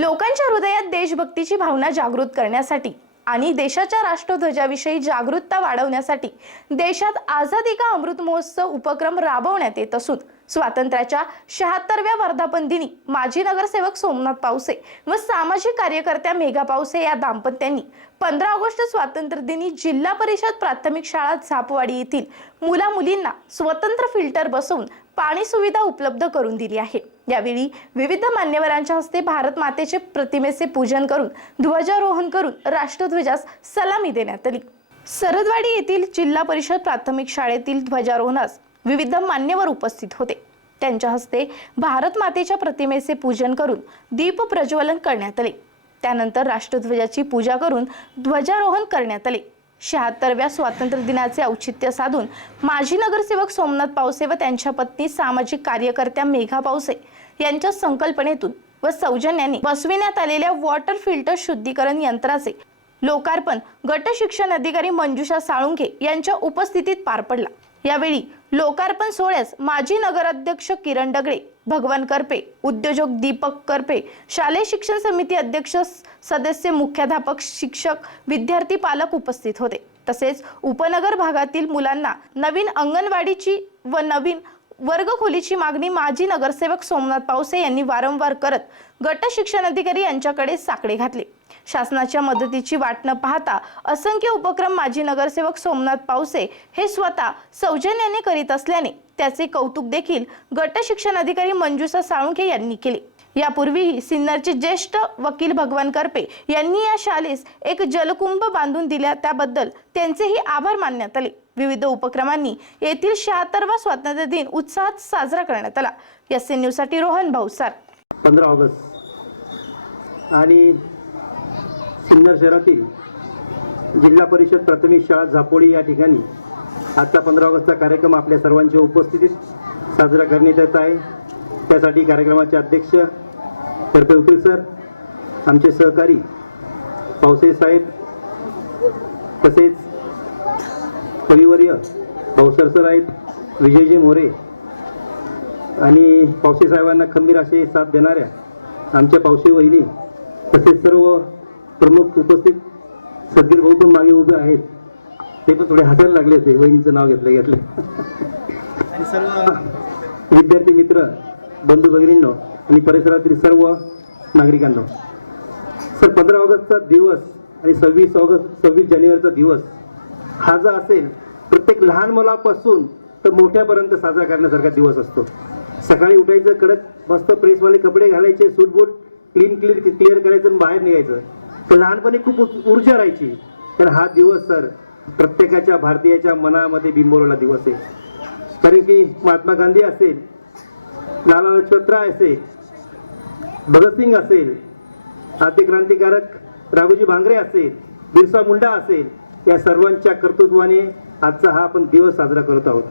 लोकांच्या हृदयात देशभक्तीची भावना जागृत करण्यासाठी आणि देशाच्या राष्ट्रध्वजाविषयी जागरूकता वाढवण्यासाठी देशात आझादी का अमृत महोत्सव उपक्रम राबवण्यात येत असून स्वातंत्र्याच्या शहात्तरव्या वर्धापन दिनी माजी नगरसेवक सोमनाथ पावसे व सामाजिक कार्यकर्त्या मेघा पावसे या दाम्पत्यांनी पंधरा ऑगस्ट स्वातंत्र्य दिनी जिल्हा परिषद प्राथमिक शाळा झापवाडी येथील मुला मुलींना स्वतंत्र फिल्टर बसवून पाणी सुविधा उपलब्ध करून दिली आहे. यावेळी विविध मान्यवरांच्या हस्ते भारत मातेचे प्रतिमेचे पूजन करून ध्वजारोहण करून राष्ट्रध्वजास सलामी देण्यात आली. सरदवाडी येथील जिल्हा परिषद प्राथमिक शाळेतील ध्वजारोहणास विविध मान्यवर उपस्थित होते. त्यांच्या हस्ते भारत मातेच्या प्रतिमेचे पूजन करून दीप प्रज्वलन करण्यात आले. त्यानंतर राष्ट्रध्वजाची पूजा करून ध्वजारोहण करण्यात आले. शहात्तरव्या स्वातंत्र्य दिनाचे औचित्य साधून माजी नगरसेवक सोमनाथ पावसे व त्यांच्या पत्नी सामाजिक कार्यकर्त्या मेघा पावसे यांच्या संकल्पनेतून व सौजन्याने बसविण्यात आलेल्या वॉटर फिल्टर शुद्धीकरण यंत्राचे लोकार्पण गट शिक्षण अधिकारी मंजुषा साळुंखे यांच्या उपस्थितीत पार पडला. यावेळी लोकार्पण सोहळ्यास माजी नगराध्यक्ष किरण डगळे भगवान करपे उद्योजक दीपक करपे शालेय शिक्षण समिती अध्यक्ष स- सदस्य मुख्याध्यापक शिक्षक विद्यार्थी पालक उपस्थित होते. तसेच उपनगर भागातील मुलांना नवीन अंगणवाडीची व नवीन वर्गखोलीची मागणी माजी नगरसेवक सोमनाथ पावसे यांनी वारंवार करत गट शिक्षण अधिकारी यांच्याकडे साकडे घातले. शासनाच्या मदतीची वाट न पाहता असंख्य उपक्रम माजी नगरसेवक सोमनाथ पावसे हे स्वतः सौजन्याने करीत असल्याने त्याचे कौतुक देखील गट शिक्षण अधिकारी मंजुषा साळुंखे यांनी केले. यापूर्वीही सिन्नरचे ज्येष्ठ वकील भगवान करपे यांनी या शाळेस एक जलकुंभ बांधून दिल्या त्याबद्दल त्यांचेही आभार मानण्यात आले. विविध उपक्रमांनी येथील शहात्तरवा स्वातंत्र्य दिन उत्साहात साजरा करण्यात आला. एस एन न्यूजसाठी रोहन भाऊसार. पंधरा ऑगस्ट. आणि सिन्नर शहरातील जिल्हा परिषद प्राथमिक शाळा झापोळी या ठिकाणी आजचा पंधरा ऑगस्टचा कार्यक्रम आपल्या सर्वांच्या उपस्थितीत साजरा करण्यात येत आहे. त्यासाठी कार्यक्रमाचे अध्यक्ष तर्फे उकील सर आमचे सहकारी पावसे साहेब तसेच परिवर्य अवसर सर आहेत विजयजी मोरे आणि पावसे साहेबांना खंबीर असे साथ देणाऱ्या आमच्या पावसे वहिनी तसेच सर्व प्रमुख उपस्थित सदगीर भाऊ पण मागे उभे आहेत. ते पण थोडे हसायला लागले होते वहिनीचं नाव घेतलं घेतलं. आणि सर्व विद्यार्थी मित्र बंधू भगिनींनो आणि परिसरातील सर्व नागरिकांनो. सर पंधरा ऑगस्टचा दिवस आणि सव्वीस ऑगस्ट सव्वीस जानेवारीचा दिवस हा जो असेल प्रत्येक लहान मुलापासून तर मोठ्यापर्यंत साजरा करण्यासारखा दिवस असतो. सकाळी उठायचं कडक मस्त प्रेसवाले कपडे घालायचे suit boot clean clean clear करायचं आणि बाहेर निघायचं. तर लहानपणी खूप ऊर्जा राहायची. तर हा दिवस सर प्रत्येकाच्या भारतीयाच्या मनामध्ये बिंबवलेला दिवस आहे. कारण की महात्मा गांधी असेल लाला लजपतराय असेल भगतसिंग असेल आद्य क्रांतिकारक राघोजी भांगरे असेल बिरसा मुंडा असेल या सर्वांच्या कर्तृत्वाने आजचा हा आपण दिवस साजरा करत आहोत.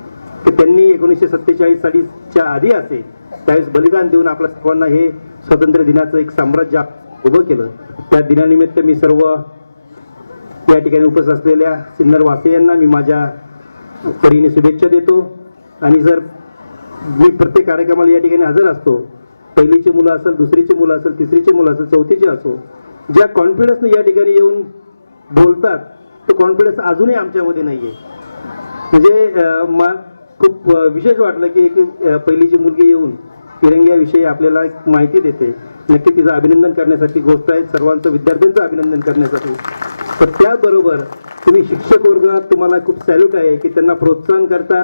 की त्यांनी एकोणीसशे सत्तेचाळीस सालीच्या आधी असेल त्यावेळेस बलिदान देऊन आपल्या सर्वांना हे स्वातंत्र्य दिनाचं एक साम्राज्य आप- उभं केलं. त्या दिनानिमित्त मी सर्व या ठिकाणी उपस्थित असलेल्या सिन्नर वासे यांना मी माझ्या परीने शुभेच्छा देतो. आणि जर मी प्रत्येक कार्यक्रमाला या ठिकाणी हजर असतो पहिलीची मुलं असेल दुसरीची मुलं असेल तिसरीची मुलं असेल चौथीची असो ज्या कॉन्फिडन्सने या ठिकाणी येऊन बोलतात तो कॉन्फिडन्स अजूनही आमच्यामध्ये नाही आहे म्हणजे अं, मा खूप विशेष वाटलं की एक पहिलीची मुलगी येऊन तिरंग्याविषयी आपल्याला एक माहिती देते. नक्की तिचं अभिनंदन करण्यासाठी गोष्ट आहे. सर्वांचं विद्यार्थ्यांचं अभिनंदन करण्यासाठी. तर त्याबरोबर तुम्ही शिक्षक वर्ग तुम्हाला खूप सॅल्यूट आहे की त्यांना प्रोत्साहन करता.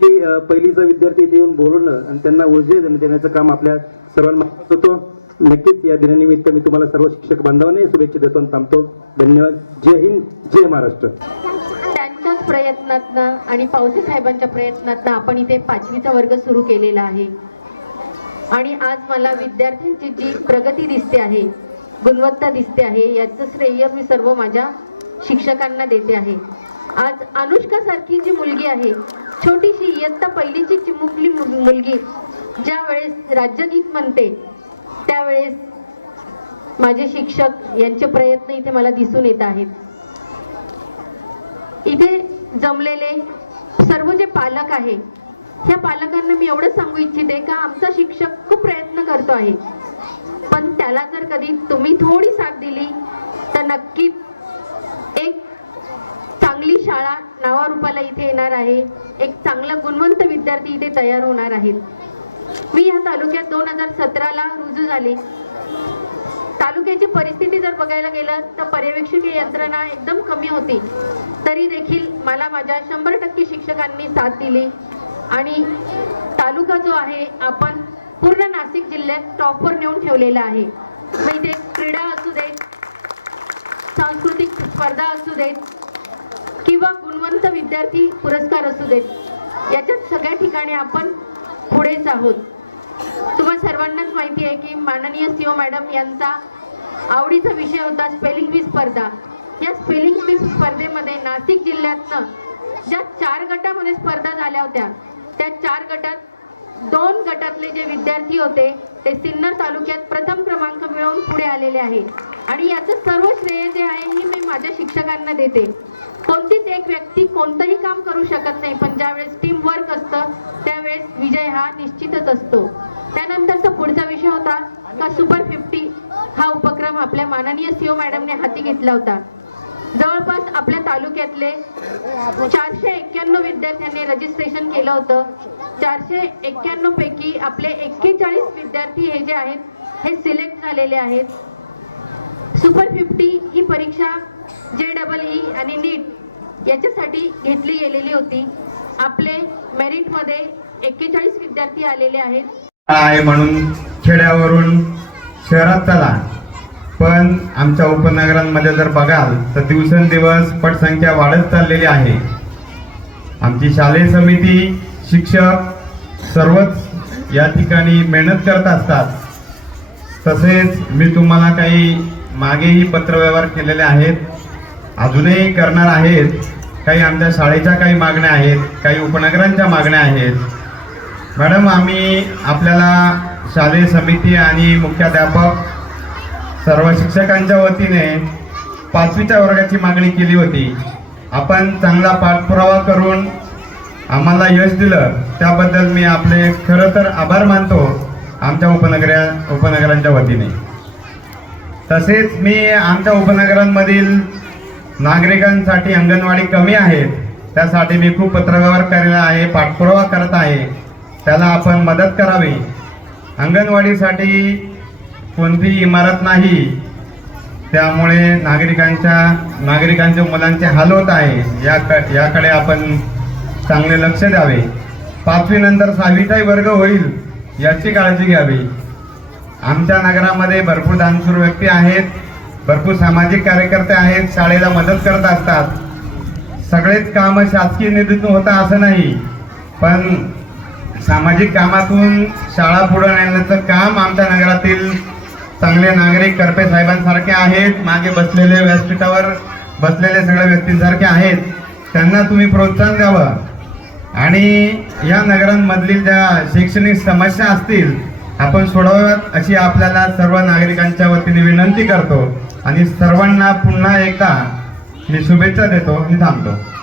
की पहिलीचा विद्यार्थी देऊन बोलवणं आणि त्यांना ऊर्जा देण्याचं काम आपल्या सर्वांना होतो. नक्कीच या दिनानिमित्त मी तुम्हाला सर्व शिक्षक बांधवांना शुभेच्छा देतो आणि थांबतो. धन्यवाद. जय हिंद जय महाराष्ट्र. त्यांच्याच प्रयत्नातनं आणि पावसे साहेबांच्या प्रयत्नातनं आपण इथे पाचवीचा वर्ग सुरू केलेला आहे. आणि आज मला विद्यार्थ्यांची जी प्रगती दिसते आहे गुणवत्ता दिसते आहे याचं श्रेय मी सर्व माझ्या शिक्षकांना देते आहे. आज अनुष्का सारखी जी मुलगी आहे छोटीशी इयत्ता पहिलीची चिमुकली मुलगी ज्या वेळेस राज्यगीत म्हणते त्यावेळेस माझे शिक्षक यांचे प्रयत्न इथे मला दिसून येत आहेत. इथे जमलेले सर्व जे पालक आहे ह्या पालकांना मी एवढं सांगू इच्छिते का आमचा शिक्षक खूप प्रयत्न करतो आहे. पण त्याला जर कधी तुम्ही थोडी साथ दिली तर नक्कीच एक चांगली शाळा नावारूपाला इथे येणार आहे. एक चांगला गुणवंत विद्यार्थी इथे तयार होणार आहेत. मी ह्या तालुक्यात दोन हजार सतराला रुजू झाले. तालुक्याची परिस्थिती जर बघायला गेलं तर पर्यवेक्षकीय यंत्रणा एकदम कमी होती. तरी देखील मला माझ्या शंभर टक्के शिक्षकांनी साथ दिली. आणि तालुका जो आहे आपण पूर्ण नाशिक जिल्ह्यात टॉपवर नेऊन ठेवलेला आहे. मग इथे क्रीडा असू देत सांस्कृतिक स्पर्धा असू देत किंवा गुणवंत विद्यार्थी पुरस्कार असू देत याच्यात सगळ्या ठिकाणी आपण पुढेच आहोत. तुम्हा सर्वांनाच माहिती आहे की माननीय सीओ मॅडम यांचा आवडीचा विषय होता स्पेलिंग बी स्पर्धा. या स्पेलिंग बी स्पर्धेमध्ये नाशिक जिल्ह्यातनं ज्या चार गटामध्ये स्पर्धा झाल्या होत्या त्या चार गटात दोन गटातले जे विद्यार्थी होते ते सिन्नर तालुक्यात प्रथम क्रमांक मिळवून पुढे आलेले आहे आणि याचं सर्व श्रेय जे आहे हे मी माझ्या शिक्षकांना देते. कोणतीच एक व्यक्ती कोणतंही काम करू शकत नाही पण ज्यावेळेस टीम वर्क असतं त्यावेळेस विजय हा निश्चितच असतो. त्यानंतरचा पुढचा विषय होता का सुपर फिफ्टी हा उपक्रम आपल्या माननीय सीओ मॅडमने हाती घेतला होता. जवळपास आपल्या तालुक्यातले चारशे एक्क्याण्णव विद्यार्थ्यांनी रजिस्ट्रेशन केलं होतं. चारशे एक्क्याण्णव पैकी आपले एक्केचाळीस विद्यार्थी हे जे आहेत हे सिलेक्ट झालेले आहेत. सुपर फिफ्टी ही परीक्षा जे डबल ई आणि नीट याच्यासाठी घेतली गेलेली होती. आपले मेरिटमध्ये एक्केचाळीस विद्यार्थी आलेले आहेत. म्हणून खेड्यावरून शहरात चला. पण आमच्या उपनगरांमध्ये जर बघाल तर दिवसेंदिवस पटसंख्या वाढत चाललेली आहे. आमची शालेय समिती शिक्षक सर्वच या ठिकाणी मेहनत करत असतात. तसेच मी तुम्हाला काही मागेही पत्रव्यवहार केलेले आहेत. अजूनही करणार आहेत. काही आमच्या शाळेच्या काही मागण्या आहेत काही उपनगरांच्या मागण्या आहेत. मॅडम आम्ही आपल्याला शालेय समिती आणि मुख्याध्यापक सर्व शिक्षकांच्या वतीने पाचवीच्या वर्गाची मागणी केली होती. आपण चांगला पाठपुरावा करून आम्हाला यश दिलं त्याबद्दल मी आपले खरं तर आभार मानतो आमच्या उपनगऱ्या उपनगरांच्या वतीने. तसेच मी आमच्या उपनगरांमधील नागरिकांसाठी अंगणवाडी कमी आहेत त्यासाठी मी खूप पत्रव्यवहार केलेला आहे पाठपुरावा करत आहे. त्याला आपण मदत करावी. अंगणवाडीसाठी कोणतीही इमारत नाही. त्यामुळे नागरिकांच्या नागरिकांच्या मुलांचे हाल होत आहे. या याकडे आपण चांगले लक्ष द्यावे. पाचवीनंतर सहावीचाही वर्ग होईल याची काळजी घ्यावी. आमच्या नगरामध्ये भरपूर दानशूर व्यक्ती आहेत. भरपूर सामाजिक कार्यकर्ते आहेत. शाळेला मदत करत असतात. सगळेच कामं शासकीय निधीतून होतं असं नाही. पण सामाजिक कामातून शाळा पुढे नेण्याचं काम आमच्या नगरातील चांगले नागरिक करपे साहेबांसारखे आहेत. मागे बसलेले व्यासपीठावर बसलेले सगळ्या व्यक्तींसारखे आहेत. त्यांना तुम्ही प्रोत्साहन द्यावं. आणि या नगरांमधील ज्या शैक्षणिक समस्या असतील आपण सोडवाव्यात अशी आपल्याला सर्व नागरिकांच्या वतीने विनंती करतो. आणि सर्वांना पुन्हा एकदा मी शुभेच्छा देतो आणि थांबतो.